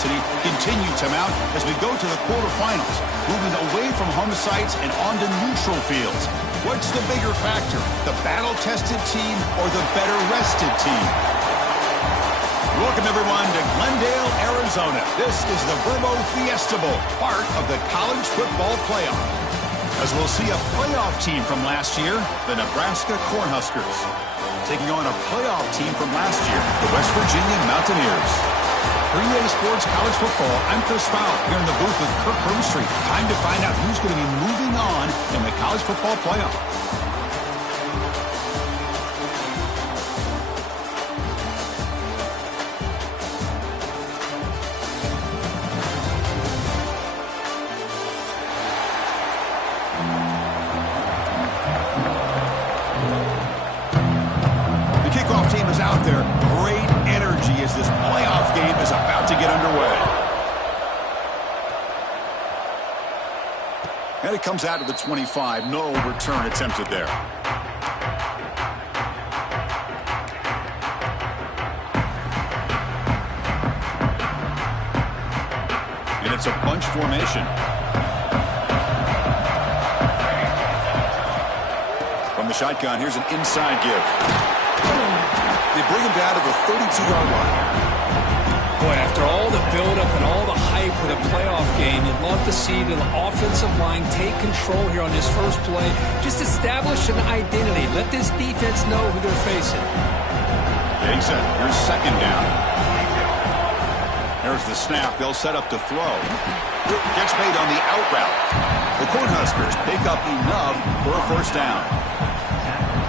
intensity continue to mount as we go to the quarterfinals, moving away from home sites and onto neutral fields. What's the bigger factor, the battle-tested team or the better-rested team? Welcome, everyone, to Glendale, Arizona. This is the Verbo Fiesta Bowl, part of the college football playoff. As we'll see a playoff team from last year, the Nebraska Cornhuskers, taking on a playoff team from last year, the West Virginia Mountaineers. For EA Sports College Football, I'm Chris Fowler here in the booth with Kirk Broomstreet. Time to find out who's going to be moving on in the college football playoff. Out there, great energy as this playoff game is about to get underway. And it comes out to the 25. No return attempted there. And it's a bunch formation. From the shotgun, here's an inside give. They bring him down to the 32-yard line. Boy, after all the build-up and all the hype with a playoff game, you'd love to see the offensive line take control here on this first play. Just establish an identity. Let this defense know who they're facing. Getting set. Here's second down. There's the snap. They'll set up to throw. Catch made on the out route. The Cornhuskers pick up enough for a first down.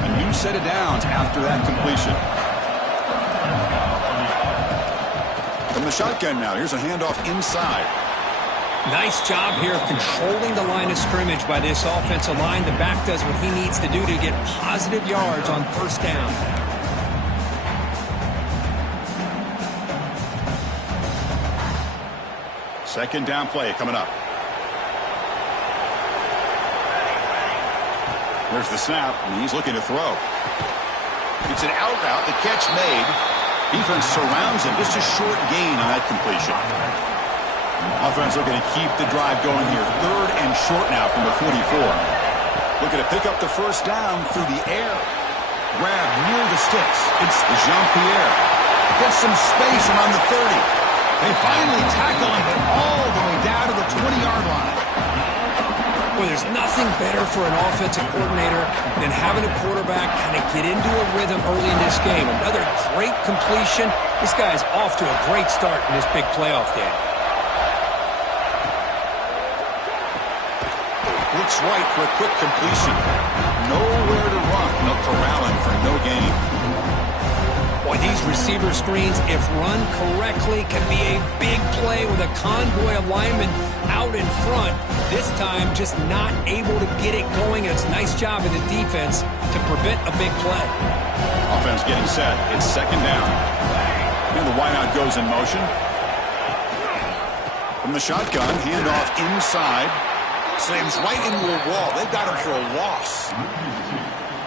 A new set of downs after that completion. From the shotgun now, here's a handoff inside. Nice job here of controlling the line of scrimmage by this offensive line. The back does what he needs to do to get positive yards on first down. Second down play coming up. There's the snap, and he's looking to throw. It's an out route, the catch made. Defense surrounds him, just a short gain on that completion. Offense looking to keep the drive going here. Third and short now from the 44. Looking to pick up the first down through the air. Grab near the sticks. It's Jean-Pierre. Gets some space around the 30. They finally tackle him, but all the way down to the 20-yard line. Well, there's nothing better for an offensive coordinator than having a quarterback kind of get into a rhythm early in this game. Another great completion. This guy's off to a great start in this big playoff game. Looks right for a quick completion. Nowhere to run. No corralling for no gain. Boy, these receiver screens, if run correctly, can be a big play with a convoy of linemen out in front. This time, just not able to get it going. It's a nice job of the defense to prevent a big play. Offense getting set. It's second down. And the wideout goes in motion. From the shotgun, handoff inside. Slams right into a wall. They got him for a loss.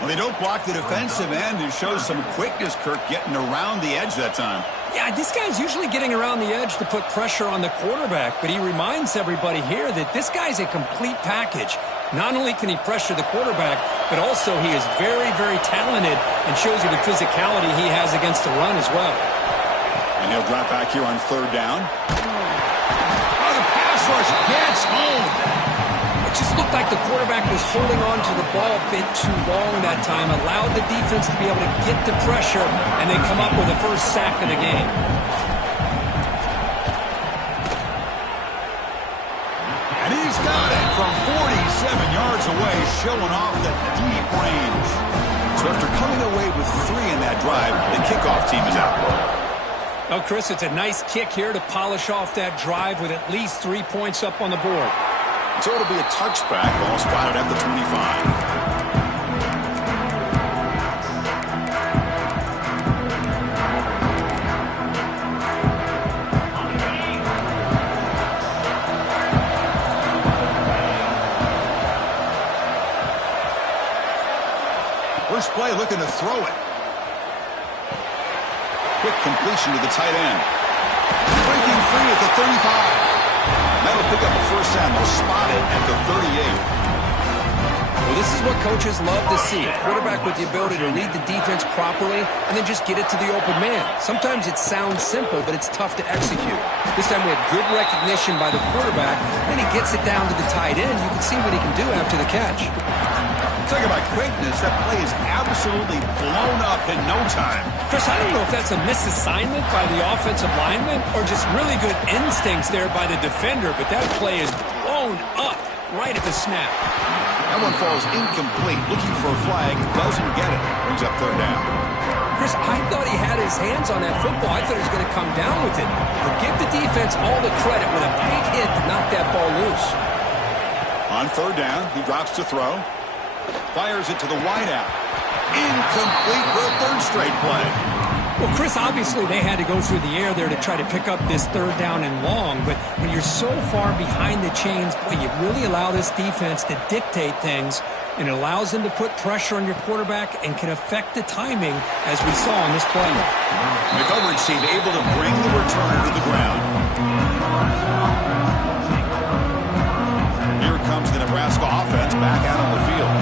Well, they don't block the defensive end. It shows some quickness, Kirk, getting around the edge that time. Yeah, this guy's usually getting around the edge to put pressure on the quarterback, but he reminds everybody here that this guy's a complete package. Not only can he pressure the quarterback, but also he is very, very talented and shows you the physicality he has against the run as well. And he'll drop back here on third down. Oh, the pass rush gets home. It just looked like the quarterback was holding on to the ball a bit too long that time, allowed the defense to be able to get the pressure, and they come up with the first sack of the game. And he's got it from 47 yards away, showing off the deep range. So after coming away with 3 in that drive, the kickoff team is out. Well, Chris, it's a nice kick here to polish off that drive with at least 3 points up on the board. So it'll be a touchback, ball spotted at the 25. First play looking to throw it. Quick completion to the tight end. Breaking free at the That'll pick up a first down. They'll spot it at the 38. Well, this is what coaches love to see. A quarterback with the ability to read the defense properly and then just get it to the open man. Sometimes it sounds simple, but it's tough to execute. This time we had good recognition by the quarterback, and he gets it down to the tight end. You can see what he can do after the catch. Talking about quickness, that play is absolutely blown up in no time. Chris, I don't know if that's a misassignment by the offensive lineman or just really good instincts there by the defender, but that play is blown up right at the snap. That one falls incomplete. Looking for a flag, doesn't get it. Brings up third down. Chris, I thought he had his hands on that football. I thought he was going to come down with it. But give the defense all the credit with a big hit to knock that ball loose. On third down, he drops to throw. Fires it to the wideout. Incomplete for a third straight play. Well, Chris, obviously they had to go through the air there to try to pick up this third down and long, but when you're so far behind the chains, boy, you really allow this defense to dictate things, and it allows them to put pressure on your quarterback and can affect the timing, as we saw in this play. The coverage team able to bring the returner to the ground. Here comes the Nebraska offense back out on the field.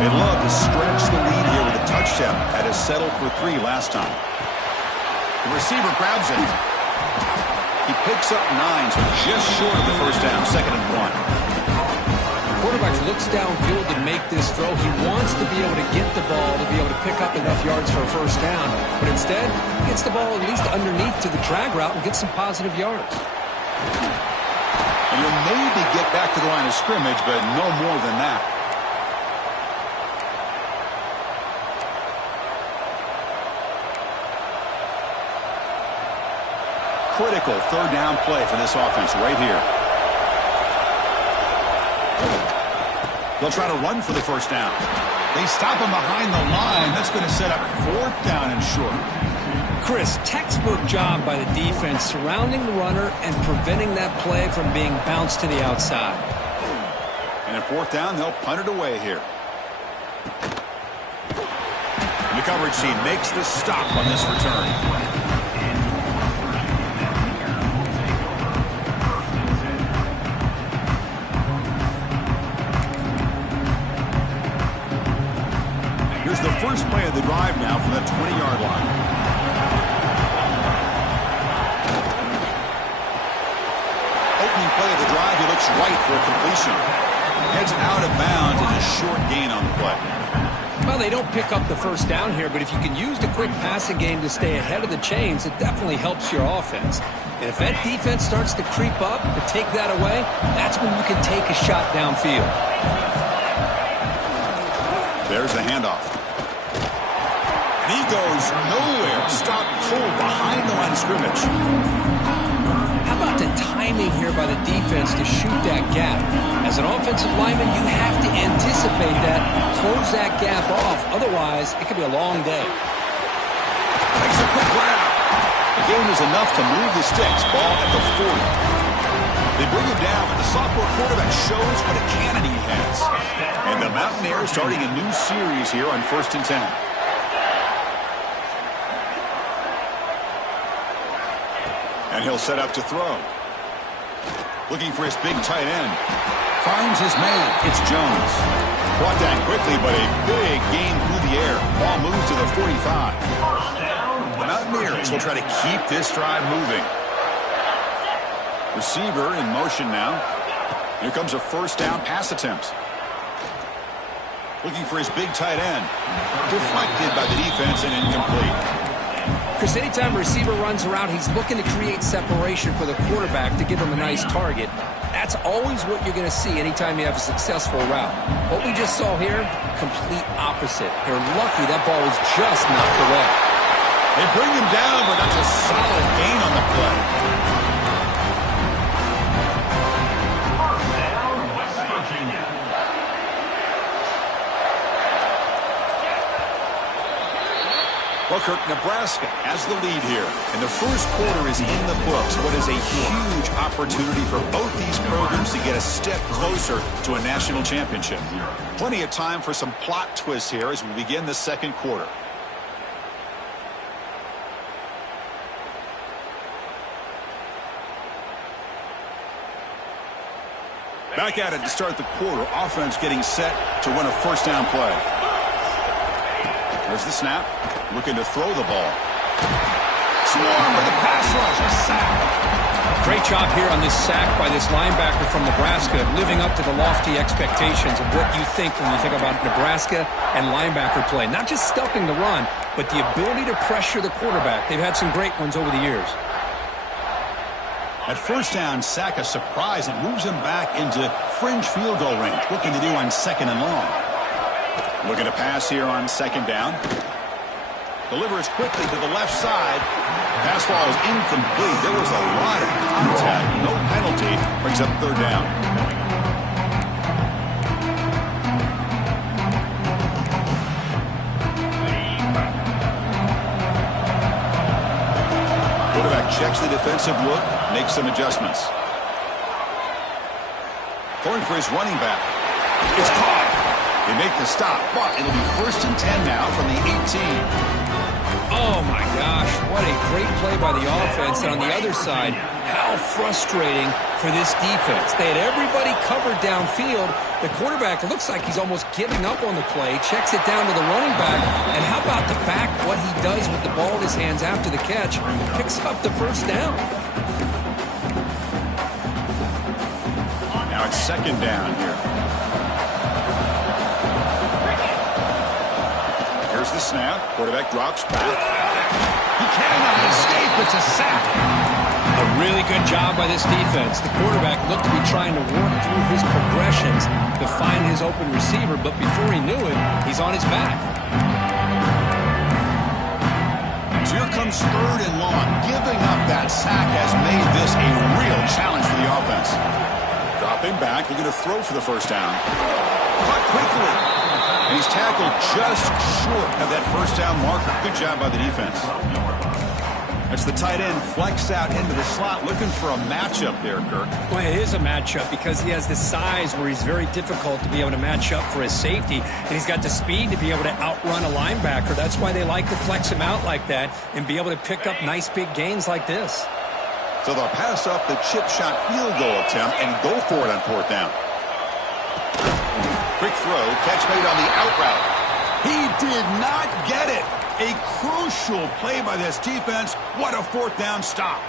They love to stretch the lead here with a touchdown. Had to settle for 3 last time. The receiver grabs it. He picks up 9, so just short of the first down, 2nd and 1. The quarterback looks downfield to make this throw. He wants to be able to get the ball to be able to pick up enough yards for a first down, but instead, he gets the ball at least underneath to the drag route and gets some positive yards. And you'll maybe get back to the line of scrimmage, but no more than that. Critical third down play for this offense right here. They'll try to run for the first down. They stop him behind the line. That's going to set up 4th down and short. Chris, textbook job by the defense surrounding the runner and preventing that play from being bounced to the outside. And at 4th down, they'll punt it away here. The coverage team makes the stop on this return. Here's the first play of the drive now from the 20-yard line. Opening play of the drive, he looks right for a completion. Heads out of bounds as a short gain on the play. Well, they don't pick up the first down here, but if you can use the quick passing game to stay ahead of the chains, it definitely helps your offense. And if that defense starts to creep up to take that away, that's when you can take a shot downfield. There's the handoff. And he goes nowhere. Stop cold behind the line of scrimmage. How about the timing here by the defense to shoot that gap? As an offensive lineman, you have to anticipate that, close that gap off. Otherwise, it could be a long day. Makes a quick grab. The gain is enough to move the sticks. Ball at the 40. They bring him down, but the sophomore quarterback shows what a cannon he has. And the Mountaineers starting a new series here on 1st and 10. And he'll set up to throw. Looking for his big tight end. Finds his man. It's Jones. Brought down quickly, but a big gain through the air. Ball moves to the 45. The Mountaineers will try to keep this drive moving. Receiver in motion now. Here comes a first down pass attempt. Looking for his big tight end. Deflected by the defense and incomplete. Chris, anytime a receiver runs around, he's looking to create separation for the quarterback to give him a nice target. That's always what you're going to see anytime you have a successful route. What we just saw here, complete opposite. They're lucky that ball was just knocked away. They bring him down, but that's a solid gain on the play. Well, Kirk, Nebraska has the lead here, and the first quarter is in the books. What is a huge opportunity for both these programs to get a step closer to a national championship. Plenty of time for some plot twists here as we begin the second quarter. Back at it to start the quarter. Offense getting set to run a first down play. There's the snap. Looking to throw the ball. Swarm with a pass rush. A sack. Great job here on this sack by this linebacker from Nebraska, living up to the lofty expectations of what you think when you think about Nebraska and linebacker play. Not just stuffing the run, but the ability to pressure the quarterback. They've had some great ones over the years. At first down, sack a surprise. It moves him back into fringe field goal range. Looking to do on second and long. Looking to pass here on second down. Delivers quickly to the left side. Pass ball is incomplete. There was a lot of contact. No penalty. Brings up third down. Quarterback checks the defensive look, makes some adjustments. Throwing for his running back. It's caught. They make the stop, but it'll be 1st and 10 now from the 18. Oh, my gosh. What a great play by the offense. And on the other side, how frustrating for this defense. They had everybody covered downfield. The quarterback looks like he's almost giving up on the play, checks it down to the running back. And how about the back, what he does with the ball in his hands after the catch, picks up the first down. Now it's second down here. Here's the snap. Quarterback drops back. He cannot escape. It's a sack. A really good job by this defense. The quarterback looked to be trying to work through his progressions to find his open receiver, but before he knew it, he's on his back. So here comes third and long. Giving up that sack has made this a real challenge for the offense. Dropping back. He's going to throw for the first down. Caught quickly. And he's tackled just short of that first down marker. Good job by the defense. That's the tight end flexed out into the slot, looking for a matchup there, Kirk. Well, it is a matchup because he has the size where he's very difficult to be able to match up for his safety, and he's got the speed to be able to outrun a linebacker. That's why they like to flex him out like that and be able to pick up nice big gains like this. So they'll pass up the chip shot field goal attempt and go for it on fourth down. Quick throw, catch made on the out route. He did not get it. A crucial play by this defense. What a fourth down stop.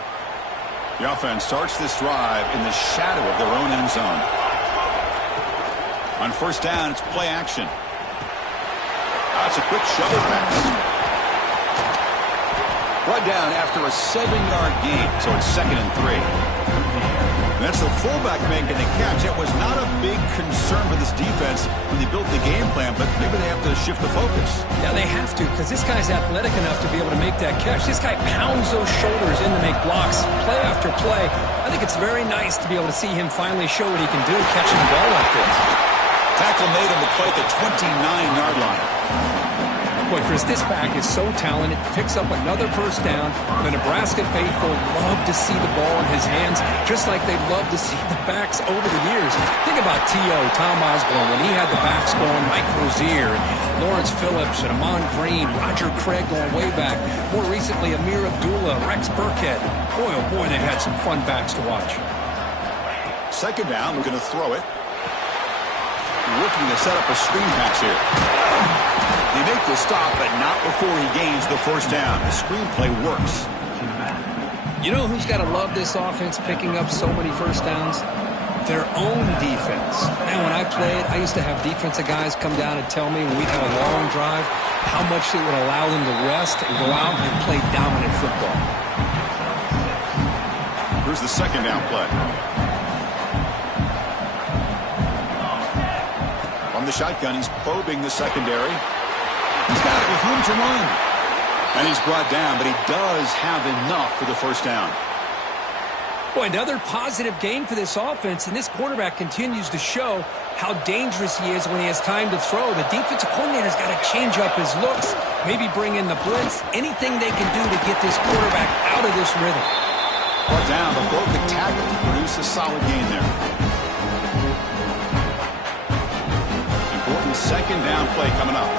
The offense starts this drive in the shadow of their own end zone. On first down, it's play action. That's a quick shovel pass. Brought down after a 7-yard gain, so it's 2nd and 3. And that's the fullback making the catch. It was not a big concern for this defense when they built the game plan, but maybe they have to shift the focus. Yeah, they have to, because this guy's athletic enough to be able to make that catch. This guy pounds those shoulders in to make blocks play after play. I think it's very nice to be able to see him finally show what he can do catching the ball like this. Tackle made on the play at the 29-yard line. Boy, Chris, this back is so talented. Picks up another first down. The Nebraska faithful love to see the ball in his hands, just like they love to see the backs over the years. Think about T.O., Tom Osborne, when he had the backs going, Mike Rozier, and Lawrence Phillips, and Amon Green, Roger Craig going way back. More recently, Amir Abdullah, Rex Burkhead. Boy, oh boy, they've had some fun backs to watch. Second down, we're going to throw it. Looking to set up a screen pass here. They make the stop, but not before he gains the first down. The screenplay works. You know who's got to love this offense picking up so many first downs? Their own defense. Man, when I played, I used to have defensive guys come down and tell me when we'd have a long drive how much it would allow them to rest and go out and play dominant football. Here's the second down play. From the shotgun, he's probing the secondary. He's got it with room to run. And he's brought down, but he does have enough for the first down. Boy, another positive game for this offense, and this quarterback continues to show how dangerous he is when he has time to throw. The defensive coordinator's got to change up his looks, maybe bring in the blitz, anything they can do to get this quarterback out of this rhythm. Brought down, but broke the tackle to produce a solid gain there. Important second down play coming up.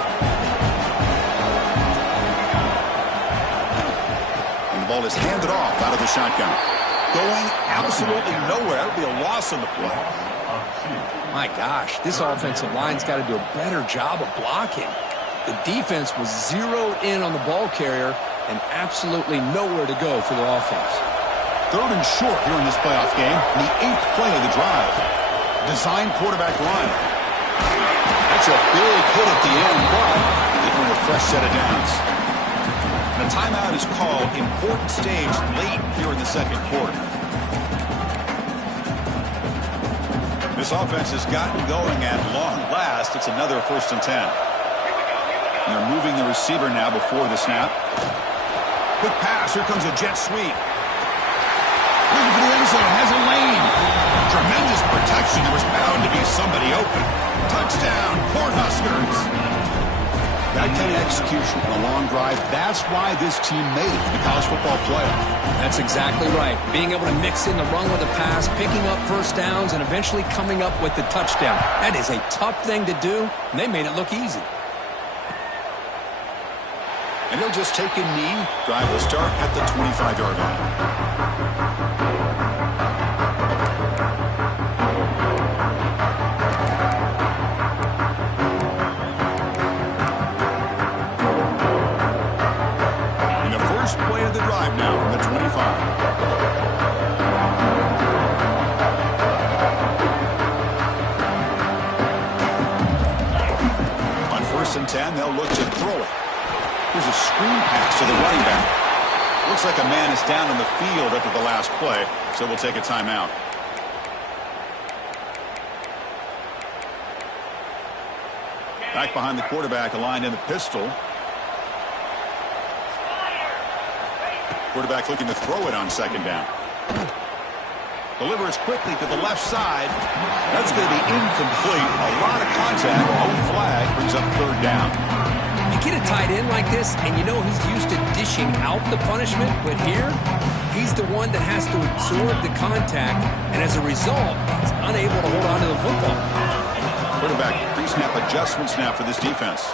And the ball is handed off out of the shotgun. going absolutely nowhere. That would be a loss on the play. My gosh, this offensive line's got to do a better job of blocking. The defense was zeroed in on the ball carrier and absolutely nowhere to go for the offense. 3rd and short here in this playoff game, the 8th play of the drive. Design quarterback run. That's a big hit at the end, but they bring a fresh set of downs. The timeout is called. Important stage late here in the 2nd quarter. This offense has gotten going at long last. It's another 1st and 10. And they're moving the receiver now before the snap. Quick pass. Here comes a jet sweep. Looking for the end zone. Has a lane. Tremendous protection. There was bound to be somebody open. Touchdown, Cornhuskers. That kind of execution on a long drive, that's why this team made the college football playoff. That's exactly right. Being able to mix in the run with a pass, picking up 1st downs, and eventually coming up with the touchdown. That is a tough thing to do, and they made it look easy. And he'll just take a knee. Drive will start at the 25-yard line. Play of the drive now from the 25. On 1st and 10, they'll look to throw it. Here's a screen pass to the running back. Looks like a man is down on the field after the last play, so we'll take a timeout. Back behind the quarterback, aligned in the pistol. Quarterback looking to throw it on 2nd down. Delivers quickly to the left side. That's going to be incomplete. A lot of contact. No flag. Brings up 3rd down. You get a tight end like this, and you know he's used to dishing out the punishment, but here, he's the one that has to absorb the contact, and as a result, he's unable to hold on to the football. Quarterback pre-snap adjustments now for this defense.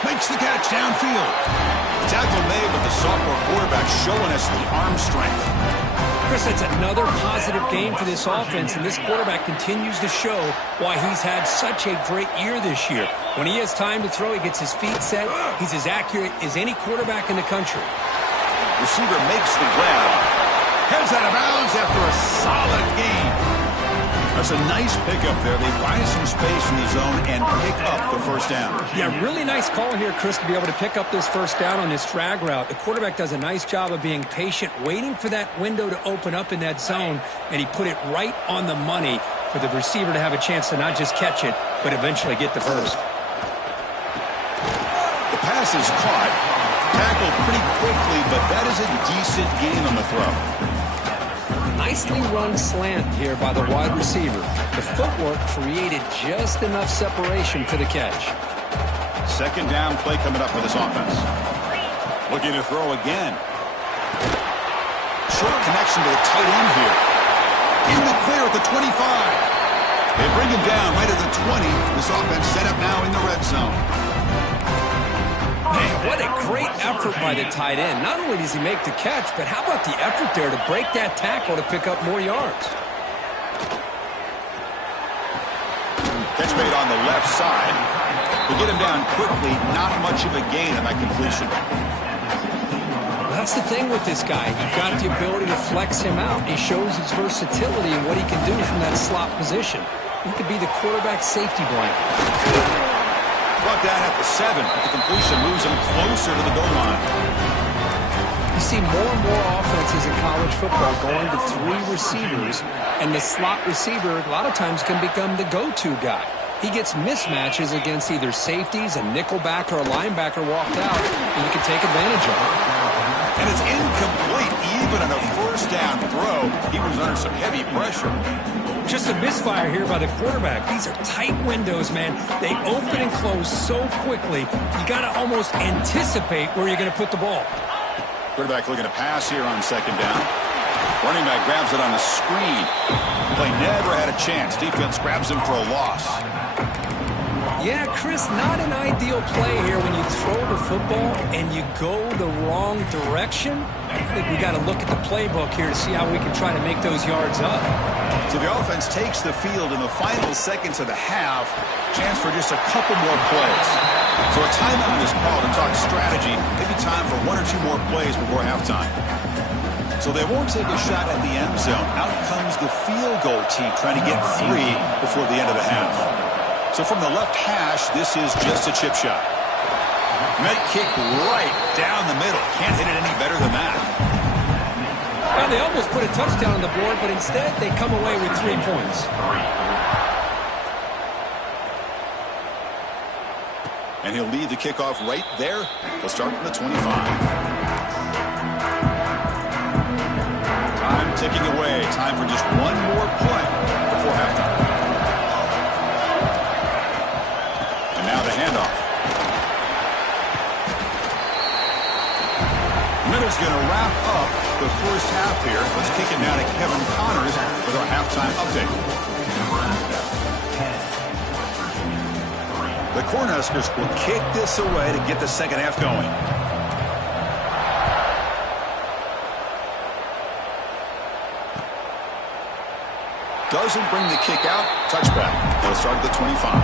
Makes the catch downfield. Tackle made with the sophomore quarterback showing us the arm strength. Chris, that's another positive game for this offense, and this quarterback continues to show why he's had such a great year this year. When he has time to throw, he gets his feet set. He's as accurate as any quarterback in the country. Receiver makes the grab. Heads out of bounds after a solid game. That's a nice pickup there. They buy some space in the zone and pick up the 1st down. Yeah, really nice call here, Chris, to be able to pick up this 1st down on this drag route. The quarterback does a nice job of being patient, waiting for that window to open up in that zone, and he put it right on the money for the receiver to have a chance to not just catch it, but eventually get the 1st. The pass is caught, tackled pretty quickly, but that is a decent gain on the throw. Nicely run slant here by the wide receiver. The footwork created just enough separation for the catch. 2nd down play coming up for this offense. Looking to throw again. Short connection to the tight end here. In the clear at the 25. They bring him down right at the 20. This offense set up now in the red zone. Man, what a great effort by the tight end. Not only does he make the catch, but how about the effort there to break that tackle to pick up more yards? Catch made on the left side. To get him down quickly, not much of a gain on that completion. That's the thing with this guy. You've got the ability to flex him out. He shows his versatility and what he can do from that slot position. He could be the quarterback safety blanket. Brought down at the 7. The completion moves him closer to the goal line. You see more and more offenses in college football going to 3 receivers, and the slot receiver a lot of times can become the go-to guy. He gets mismatches against either safeties, a nickelback, or a linebacker walked out, and you can take advantage of it. And it's incomplete. Even on a 1st down throw, he was under some heavy pressure. Just a misfire here by the quarterback. These are tight windows, man. They open and close so quickly, you got to almost anticipate where you're going to put the ball. Quarterback looking to pass here on 2nd down. Running back grabs it on the screen. Play never had a chance. Defense grabs him for a loss. Yeah, Chris, not an ideal play here when you throw the football and you go the wrong direction. I think we got to look at the playbook here to see how we can try to make those yards up. So the offense takes the field in the final seconds of the half. Chance for just a couple more plays. So a timeout is called to talk strategy. Maybe time for one or two more plays before halftime. So they won't take a shot at the end zone. Out comes the field goal team trying to get 3 before the end of the half. So from the left hash, this is just a chip shot. Met kick right down the middle. Can't hit it any better than that. Well, they almost put a touchdown on the board, but instead they come away with 3 points. And he'll lead the kickoff right there. He'll start from the 25. Time ticking away. Time for just one more play before halftime. And now the handoff. Middle's going to wrap up the first half here. Let's kick it now to Kevin Connors with our halftime update. The Cornhuskers will kick this away to get the second half going. Doesn't bring the kick out. Touchback. They'll start at the 25.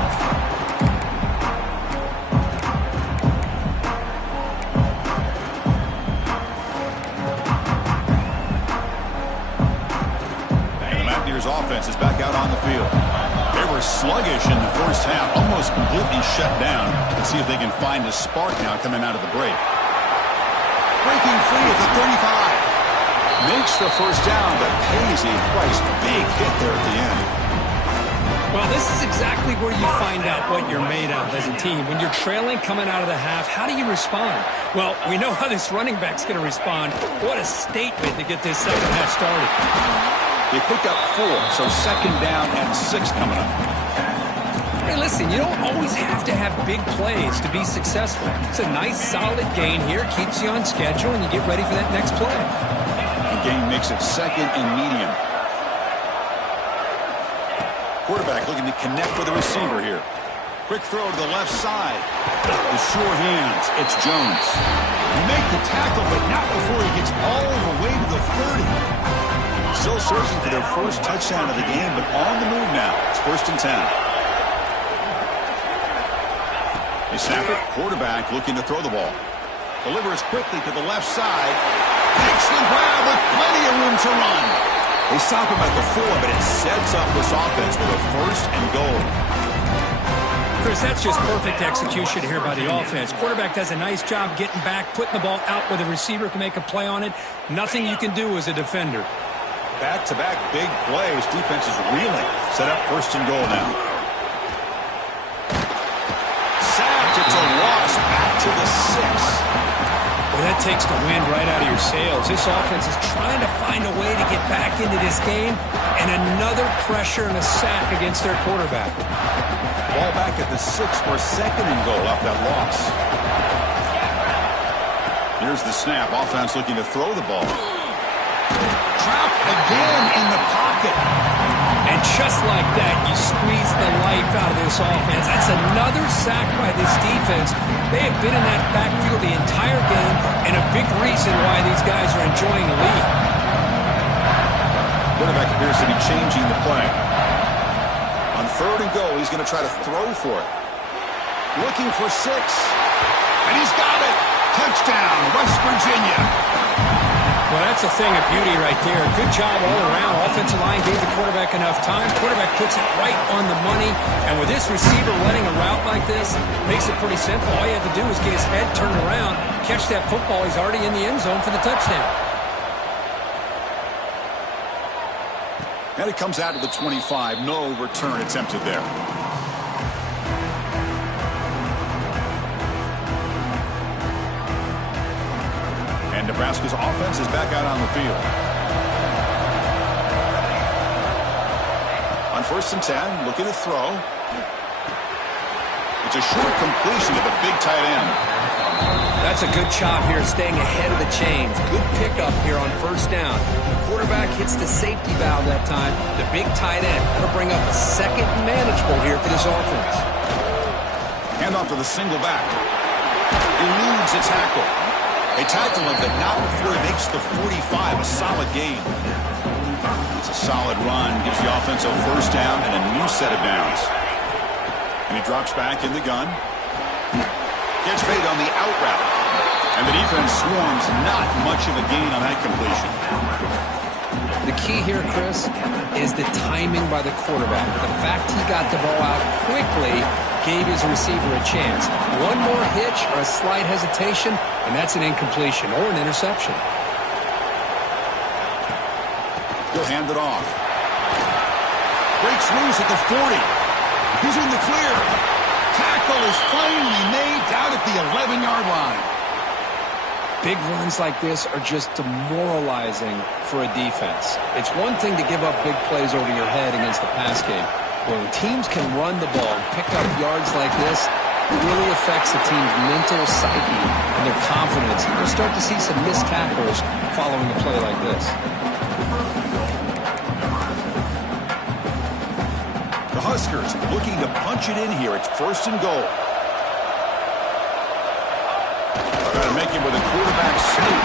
And the Mountaineers offense is back out on the field. They were sluggish in the first half, almost completely shut down. Let's see if they can find a spark now coming out of the break. Breaking free at the 35. Makes the first down, but pays a price. Big hit there at the end. Well, this is exactly where you find out what you're made of as a team. When you're trailing coming out of the half, how do you respond? Well, we know how this running back's going to respond. What a statement to get this second half started. They picked up 4, so second down and 6 coming up. Hey, listen, you don't always have to have big plays to be successful. It's a nice, solid gain here. Keeps you on schedule, and you get ready for that next play. The game makes it second and medium. Quarterback looking to connect with the receiver here. Quick throw to the left side. The sure hands. It's Jones. Make the tackle, but not before he gets all the way to the 30. Still searching for their first touchdown of the game, but on the move now. It's 1st and 10. They snap it. Quarterback looking to throw the ball. Delivers quickly to the left side. Takes the grab with plenty of room to run. They stop him at the 4, but it sets up this offense with a 1st and goal. Chris, that's just perfect execution here by the offense. Quarterback does a nice job getting back, putting the ball out where the receiver can make a play on it. Nothing you can do as a defender. Back-to-back big plays. Defense is reeling. Set up 1st and goal now. Sacked. It's a loss. Back to the 6. Well, that takes the wind right out of your sails. This offense is trying to find a way to get back into this game, and another pressure and a sack against their quarterback. Ball back at the 6 for 2nd and goal off that loss. Here's the snap. Offense looking to throw the ball. Trapped again in the pocket. And just like that, you squeeze the life out of this offense. That's another sack by this defense. They have been in that backfield the entire game, and a big reason why these guys are enjoying the lead. Quarterback appears to be changing the play. On 3rd and goal, he's going to try to throw for it. Looking for 6. And he's got it. Touchdown, West Virginia. Well, that's a thing of beauty right there. Good job all around. Offensive line gave the quarterback enough time. Quarterback puts it right on the money. And with this receiver running a route like this, makes it pretty simple. All you have to do is get his head turned around, catch that football. He's already in the end zone for the touchdown. And it comes out to the 25. No return attempted there. And Nebraska's offense is back out on the field. On 1st and 10, looking to throw. It's a short completion to the big tight end. That's a good job here, staying ahead of the chains. Good pickup here on 1st down. The quarterback hits the safety valve that time. The big tight end. That'll bring up a 2nd and manageable here for this offense. stopped with a single back. Eludes a tackle. They tackle him, but not before he makes the 45, a solid gain. It's a solid run, gives the offense a first down and a new set of downs. And he drops back in the gun. Gets paid on the out route. And the defense swarms, not much of a gain on that completion. The key here, Chris, is the timing by the quarterback. The fact he got the ball out quickly gave his receiver a chance. One more hitch or a slight hesitation, and that's an incompletion or an interception. He'll hand it off. Breaks loose at the 40. He's in the clear. Tackle is finally made down at the 11-yard line. Big runs like this are just demoralizing for a defense. It's one thing to give up big plays over your head against the pass game. When teams can run the ball and pick up yards like this, it really affects the team's mental psyche and their confidence. You'll start to see some missed tackles following a play like this. The Huskers looking to punch it in here. It's 1st and goal. Trying to make it with a quarterback sneak.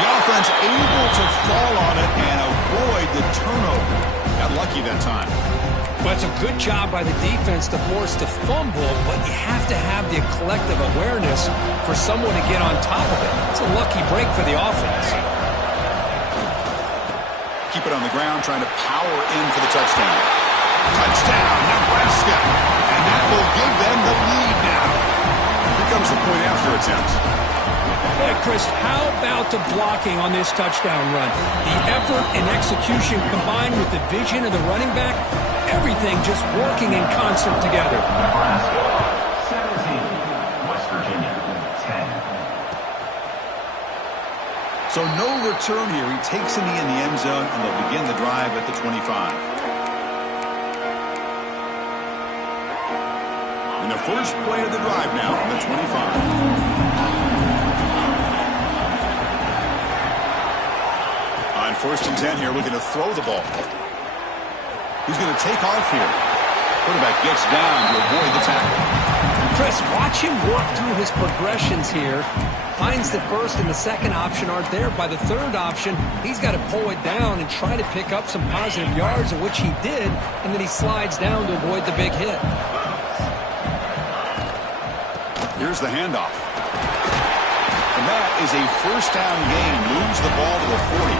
The offense able to fall on it and avoid the turnover. Got lucky that time. Well, it's a good job by the defense to force the fumble, but you have to have the collective awareness for someone to get on top of it. It's a lucky break for the offense. Keep it on the ground, trying to power in for the touchdown. Touchdown, Nebraska. And that will give them the lead now. Here comes the point after attempt. Hey, Chris, how about the blocking on this touchdown run? The effort and execution combined with the vision of the running back, everything just working in concert together. Nebraska, 17. West Virginia, 10. So no return here. He takes a knee in the end zone, and they'll begin the drive at the 25. And the first play of the drive now from the 25. On 1st and 10 here, looking to throw the ball. He's going to take off here. Quarterback gets down to avoid the tackle. Chris, watch him work through his progressions here. Finds the first and the second option aren't there. By the third option, he's got to pull it down and try to pick up some positive yards, of which he did, and then he slides down to avoid the big hit. Here's the handoff. And that is a first down gain. Moves the ball to the 40.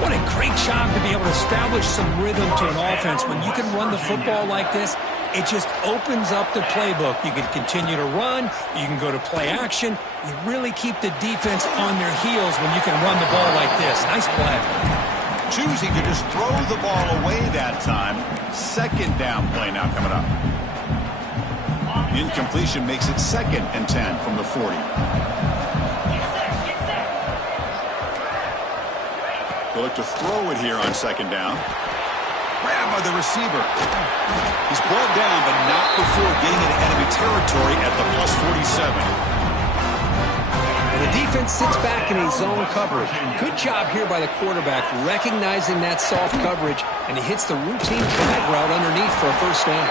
What a great job to be able to establish some rhythm to an offense. When you can run the football like this, it just opens up the playbook. You can continue to run. You can go to play action. You really keep the defense on their heels when you can run the ball like this. Nice play. Choosing to just throw the ball away that time. 2nd down play now coming up. Incompletion makes it 2nd and 10 from the 40. They'll look to throw it here on 2nd down. Grabbed by the receiver. He's brought down, but not before getting into enemy territory at the +47. And the defense sits back in a zone coverage. Good job here by the quarterback, recognizing that soft coverage, and he hits the routine drag route underneath for a first down.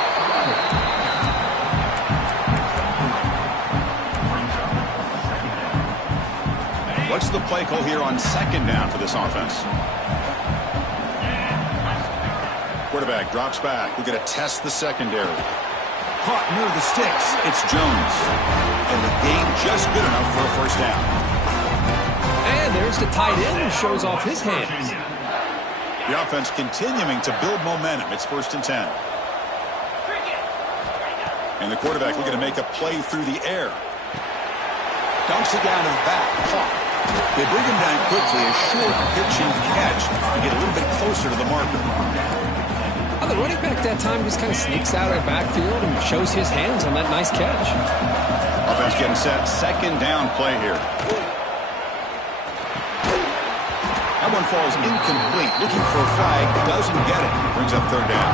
What's the play call here on 2nd down for this offense? Quarterback drops back. We're going to test the secondary. Caught near the sticks. It's Jones. And the game just good enough for a first down. And there's the tight end who shows off his hands. The offense continuing to build momentum. It's 1st and 10. And the quarterback looking to make a play through the air. Dunks it down to the back. Caught. They bring him down quickly, a short pitching catch to get a little bit closer to the marker. Well, the running back that time just kind of sneaks out of the backfield and shows his hands on that nice catch. Offense getting set. 2nd down play here. That one falls incomplete. Looking for a flag. Doesn't get it. Brings up 3rd down.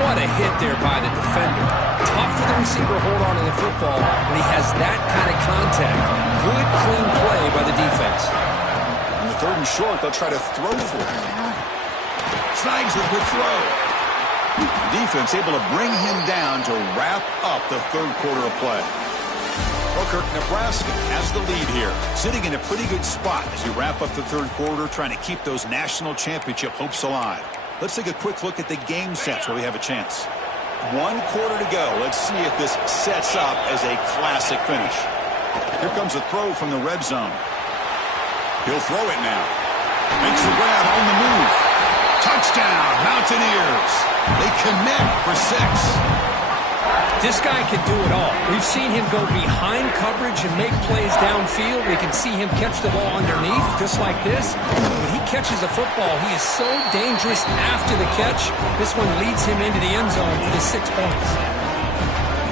What a hit there by the defender. Tough for the receiver to hold on to the football when he has that kind of contact. Good, clean play by the defense. On the 3rd and short, they'll try to throw for it. Snags a good throw. Defense able to bring him down to wrap up the third quarter of play. Well, Kirk, Nebraska has the lead here, sitting in a pretty good spot as we wrap up the third quarter, trying to keep those national championship hopes alive. Let's take a quick look at the game sets where we have a chance. 1 quarter to go. Let's see if this sets up as a classic finish. Here comes a throw from the red zone. He'll throw it now. Makes the grab on the move. Touchdown, Mountaineers. They connect for 6. This guy can do it all. We've seen him go behind coverage and make plays downfield. We can see him catch the ball underneath, just like this. When he catches a football, he is so dangerous after the catch. This one leads him into the end zone for the 6 points.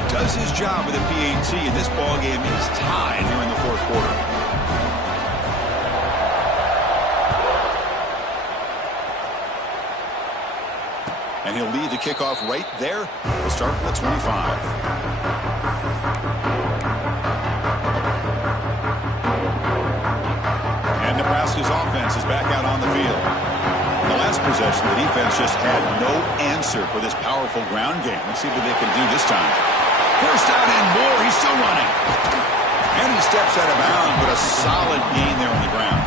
He does his job with a PAT, and this ball game is tied here in the fourth quarter. And he'll lead the kickoff right there. We'll start at the 25. And Nebraska's offense is back out on the field. In the last possession, the defense just had no answer for this powerful ground game. Let's see what they can do this time. First down and more. He's still running. And he steps out of bounds, but a solid gain there on the ground.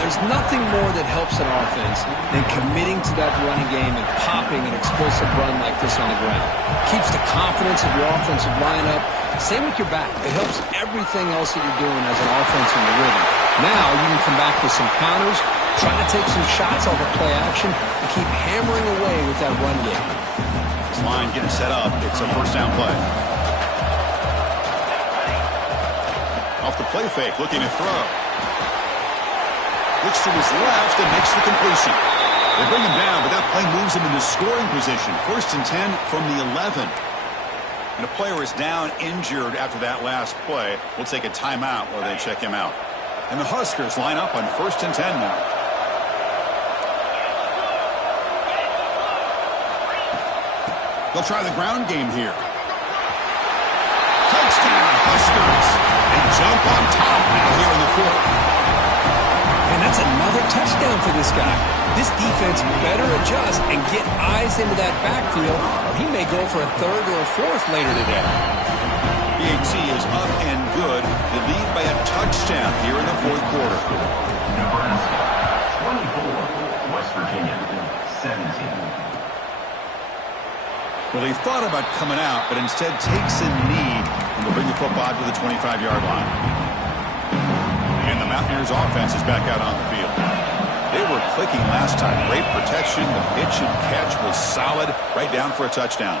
There's nothing more that helps an offense than committing to that running game and popping an explosive run like this on the ground. Keeps the confidence of your offensive lineup. Same with your back. It helps everything else that you're doing as an offense in the rhythm. Now you can come back with some counters, try to take some shots off of play action, and keep hammering away with that run game. This line getting set up. It's a first down play. Off the play fake, looking to throw. Looks to his left and makes the completion. They bring him down, but that play moves him into scoring position. 1st and 10 from the 11. And a player is down injured after that last play. We'll take a timeout while they check him out. And the Huskers line up on 1st and 10 now. They'll try the ground game here. Touchdown, Huskers. They jump on top now here in the fourth. And that's another touchdown for this guy. This defense better adjust and get eyes into that backfield, or he may go for a 3rd or a 4th later today. PAT is up and good. They lead by a touchdown here in the fourth quarter. Nebraska 24, West Virginia 17. Well, he thought about coming out, but instead takes a knee and will bring the football to the 25-yard line. And the Mountaineers offense is back out on the field. They were clicking last time. Great protection. The pitch and catch was solid. Right down for a touchdown.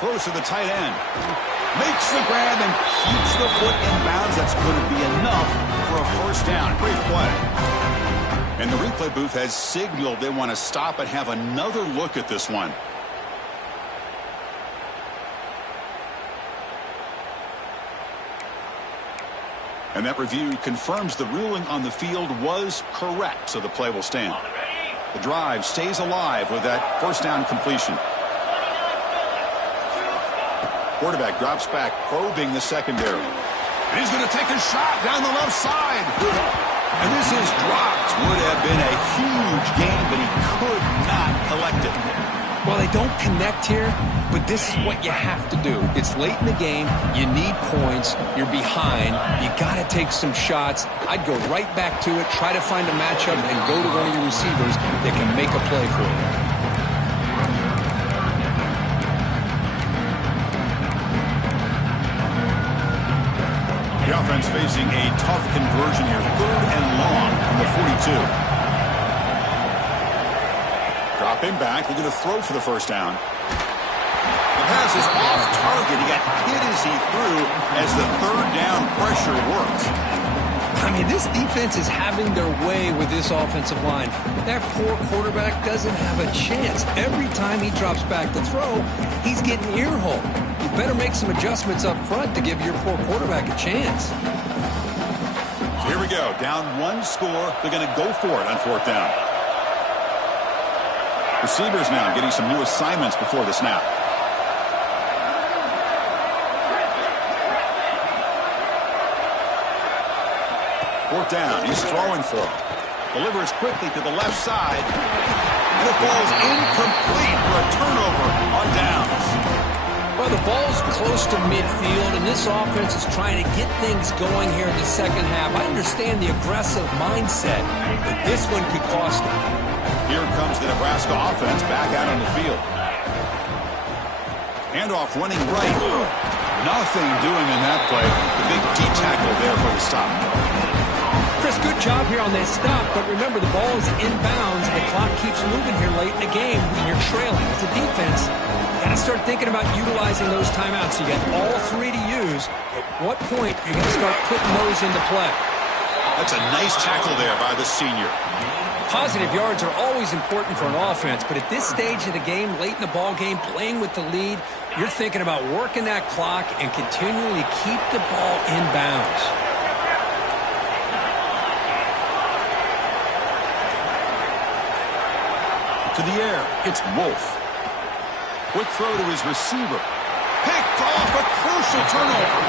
Throws to the tight end. Makes the grab and keeps the foot in bounds. That's going to be enough for a first down. Great play. And the replay booth has signaled they want to stop and have another look at this one. And that review confirms the ruling on the field was correct, so the play will stand. The drive stays alive with that first down completion. Quarterback drops back, probing the secondary. And he's going to take a shot down the left side. And this is dropped. Would have been a huge gain, but he could not collect it. Well, they don't connect here, but this is what you have to do. It's late in the game. You need points. You're behind. You got to take some shots. I'd go right back to it, try to find a matchup, and go to one of your receivers that can make a play for you. The offense facing a tough conversion here. 3rd and long from the 42. Dropping back, looking to throw for the first down. The pass is off target. He got hit as he threw as the 3rd down pressure worked. I mean, this defense is having their way with this offensive line. That poor quarterback doesn't have a chance. Every time he drops back to throw, he's getting earholed. You better make some adjustments up front to give your poor quarterback a chance. So here we go. Down 1 score. They're going to go for it on 4th down. Receivers now getting some new assignments before the snap. 4th down. He's throwing for it. Delivers quickly to the left side. tackle falls incomplete for a turnover on downs. Well, the ball's close to midfield, and this offense is trying to get things going here in the second half. I understand the aggressive mindset, but this one could cost them. Here comes the Nebraska offense back out on the field. Handoff running right. Nothing doing in that play. The big D tackle there for the stop. Chris, good job here on that stop, but remember the ball is inbounds and the clock keeps moving here late in the game when you're trailing. It's a defense. Got to start thinking about utilizing those timeouts. You got all three to use. At what point are you going to start putting those into play? That's a nice tackle there by the senior. Positive yards are always important for an offense, but at this stage of the game, late in the ball game, playing with the lead, you're thinking about working that clock and continually keep the ball in bounds. To the air, it's Wolf. Quick throw to his receiver. Picked off, a crucial turnover.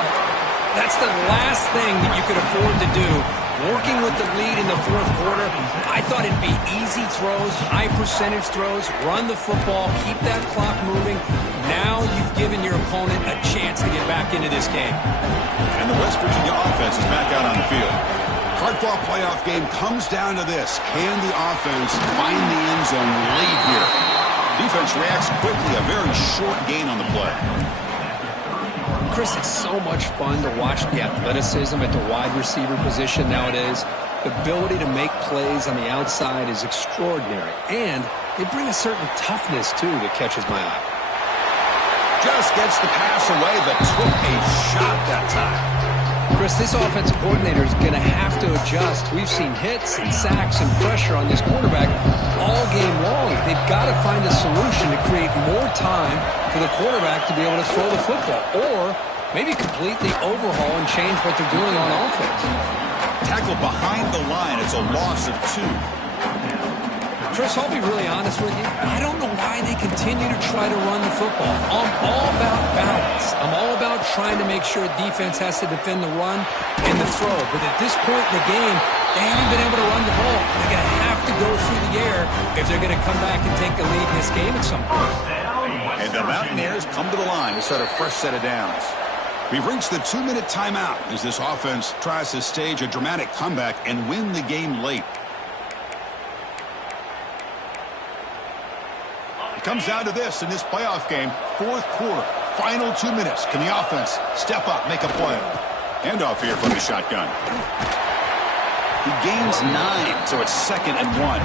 That's the last thing that you could afford to do. Working with the lead in the fourth quarter, I thought it'd be easy throws, high percentage throws, run the football, keep that clock moving. Now you've given your opponent a chance to get back into this game. And the West Virginia offense is back out on the field. Hard-fought playoff game comes down to this. Can the offense find the end zone late here? Defense reacts quickly, a very short gain on the play. Chris, it's so much fun to watch the athleticism at the wide receiver position nowadays. The ability to make plays on the outside is extraordinary. And they bring a certain toughness, too, that catches my eye. Just gets the pass away, but took a shot that time. Chris, this offensive coordinator is going to have to adjust. We've seen hits and sacks and pressure on this quarterback all game long. They've got to find a solution to create more time for the quarterback to be able to throw the football, or maybe completely overhaul and change what they're doing on offense. Tackle behind the line. It's a loss of 2. Chris, I'll be really honest with you. I don't know why they continue to try to run the football. I'm all about balance. I'm all about trying to make sure defense has to defend the run and the throw. But at this point in the game, they haven't been able to run the ball. They're going to have to go through the air if they're going to come back and take the lead in this game at some point. And the Mountaineers come to the line to start a fresh set of downs. We've reached the 2-minute timeout as this offense tries to stage a dramatic comeback and win the game late. It comes down to this in this playoff game, fourth quarter, final 2 minutes. Can the offense step up, make a play? Handoff here from the shotgun. He gains 9, so it's 2nd and 1.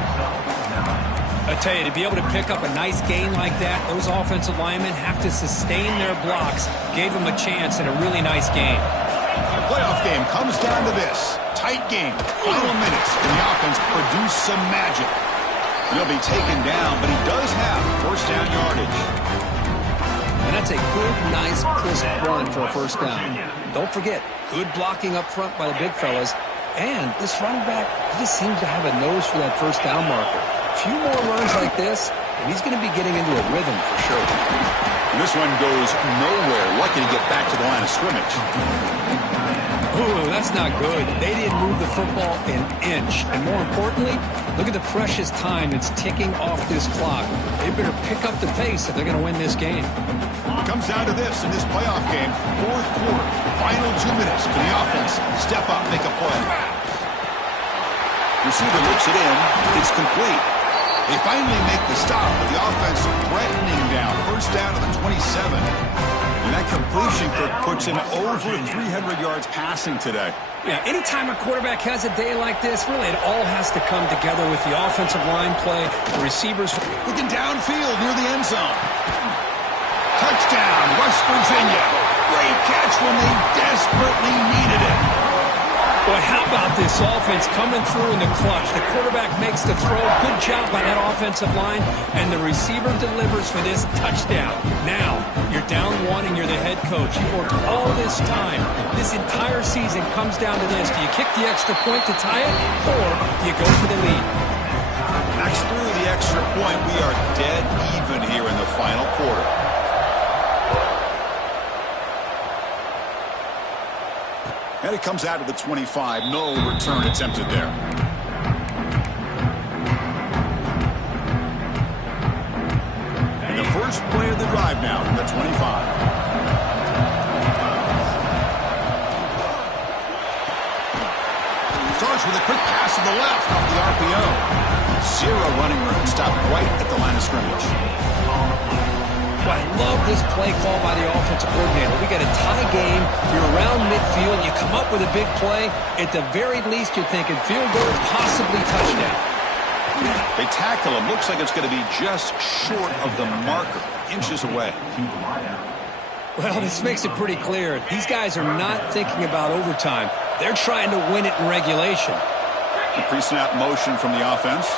I tell you, to be able to pick up a nice gain like that, those offensive linemen have to sustain their blocks. Gave them a chance in a really nice game. The playoff game comes down to this. Tight game, final minutes. Can the offense produce some magic? He'll be taken down, but he does have first down yardage. And that's a good, nice, crisp run for a first down. Don't forget, good blocking up front by the big fellas. And this running back, he just seems to have a nose for that first down marker. A few more runs like this, and he's going to be getting into a rhythm for sure. And this one goes nowhere. Lucky to get back to the line of scrimmage. Ooh, that's not good. They didn't move the football an inch. And more importantly, look at the precious time that's ticking off this clock. They better pick up the pace if they're going to win this game. It comes down to this in this playoff game. Fourth quarter, final 2 minutes. Can the offense step up, make a play? Receiver looks it in. It's complete. They finally make the stop, but the offense threatening down. First down to the 27. And that completion puts him over 300 yards passing today. Yeah, anytime a quarterback has a day like this, really it all has to come together with the offensive line play, the receivers. Looking downfield near the end zone. Touchdown, West Virginia. Great catch when they desperately needed it. Boy, how about this offense coming through in the clutch? The quarterback makes the throw. Good job by that offensive line. And the receiver delivers for this touchdown. Now, you're down 1 and you're the head coach. You've worked all this time. This entire season comes down to this. Do you kick the extra point to tie it, or do you go for the lead? Knocks through the extra point. We are dead even here in the final quarter. And it comes out of the 25. No return attempted there. 25. Starts with a quick pass to the left off the RPO. Zero running room. Stopped right at the line of scrimmage. Well, I love this play call by the offensive coordinator. We got a tie game. You're around midfield. You come up with a big play. At the very least, you're thinking field goal, possibly touchdown. They tackle him. Looks like it's going to be just short of the marker. Inches away. Well, this makes it pretty clear. These guys are not thinking about overtime. They're trying to win it in regulation. The pre-snap motion from the offense.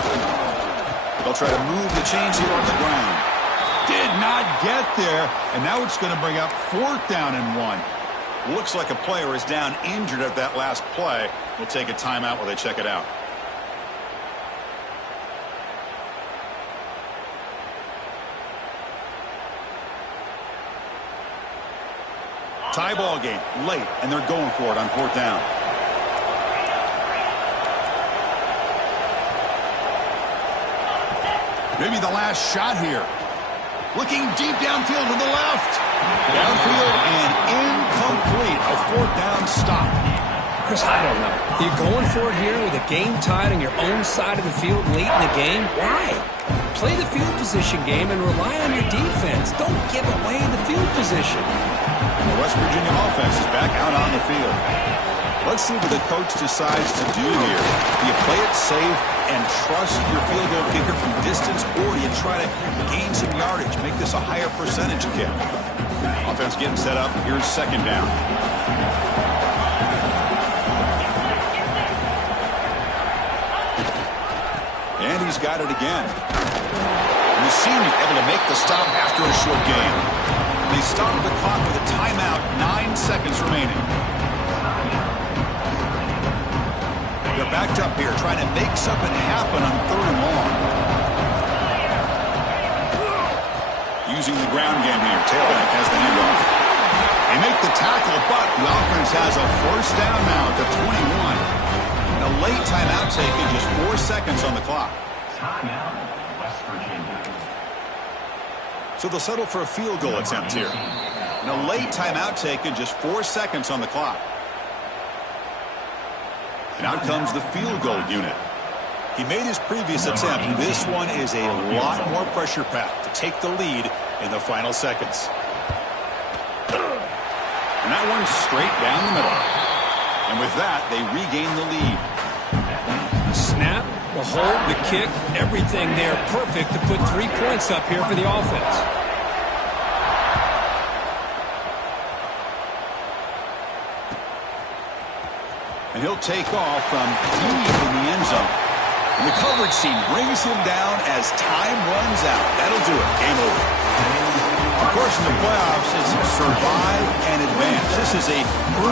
They'll try to move the chains here on the ground. Did not get there, and now it's going to bring up 4th down and 1. Looks like a player is down injured at that last play. We'll take a timeout while they check it out. Tie ball game late, and they're going for it on 4th down. Maybe the last shot here. Looking deep downfield to the left. Downfield and incomplete. A 4th down stop. Chris, I don't know. You're going for it here with a game tied on your own side of the field late in the game? Why? Play the field position game and rely on your defense. Don't give away the field position. The West Virginia offense is back out on the field. Let's see what the coach decides to do here. Do you play it safe and trust your field goal kicker from distance, or do you try to gain some yardage, make this a higher percentage kick? Offense getting set up. Here's 2nd down. And he's got it again. And the senior able to make the stop after a short game. They started the clock with a timeout, 9 seconds remaining. They're backed up here, trying to make something happen on 3rd and long. Using the ground game here. Tailback has the handoff. They make the tackle, but the offense has a 1st down now at the 21. And a late timeout taken, just 4 seconds on the clock. Timeout, West Virginia. So they'll settle for a field goal attempt here. And a late timeout taken, just 4 seconds on the clock. And out comes the field goal unit. He made his previous attempt. This one is a lot more pressure packed to take the lead in the final seconds. And that one's straight down the middle. And with that, they regain the lead. The snap, the hold, the kick, everything there perfect to put 3 points up here for the offense. And he'll take off from deep in the end zone. And the coverage team brings him down as time runs out. That'll do it. Game over. Of course, in the playoffs, it's survive and advance. This is a crucial